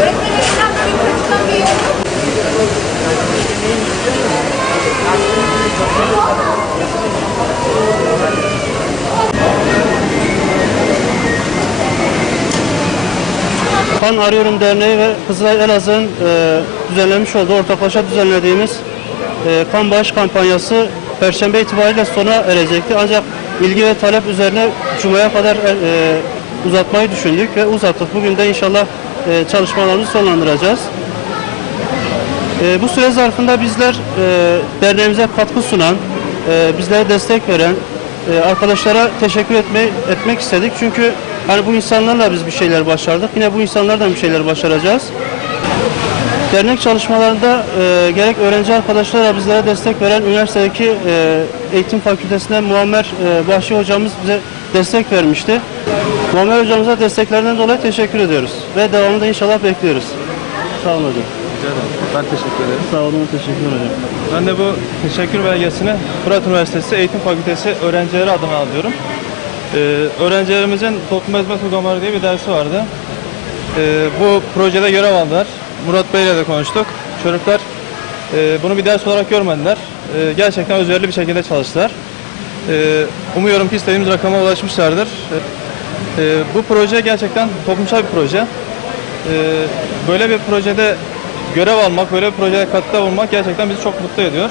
Öğretmenlerinden böyle kaçınan bir yol yok. Kan Arıyorum Derneği ve Kızılay Elazığ'ın düzenlemiş olduğu, ortaklaşa düzenlediğimiz kan bağış kampanyası Perşembe itibariyle sona erecekti. Ancak ilgi ve talep üzerine Cuma'ya kadar uzatmayı düşündük ve uzattık. Bugün de inşallah çalışmalarımızı sonlandıracağız. Bu süre zarfında bizler derneğimize katkı sunan, bizlere destek veren arkadaşlara teşekkür etmek istedik. Çünkü hani bu insanlarla biz bir şeyler başardık. Yine bu insanlardan bir şeyler başaracağız. Dernek çalışmalarında gerek öğrenci arkadaşlara bizlere destek veren üniversitedeki eğitim fakültesinden Muammer Bahşi hocamız bize destek vermişti. Muammer hocamıza desteklerinden dolayı teşekkür ediyoruz. Ve devamını da inşallah bekliyoruz. Sağ olun hocam. Rica ederim. Ben teşekkür ederim. Sağ olun, teşekkürler hocam. Ben de bu teşekkür belgesini Fırat Üniversitesi Eğitim Fakültesi öğrencileri adına alıyorum. Öğrencilerimizin toplum hizmet uygulamaları diye bir dersi vardı. Bu projede görev aldılar. Murat Bey ile de konuştuk. Çocuklar bunu bir ders olarak görmediler. Gerçekten özverili bir şekilde çalıştılar. Umuyorum ki istediğimiz rakama ulaşmışlardır. Bu proje gerçekten toplumsal bir proje. Böyle bir projede görev almak, böyle bir projeye katkıda bulunmak gerçekten bizi çok mutlu ediyor.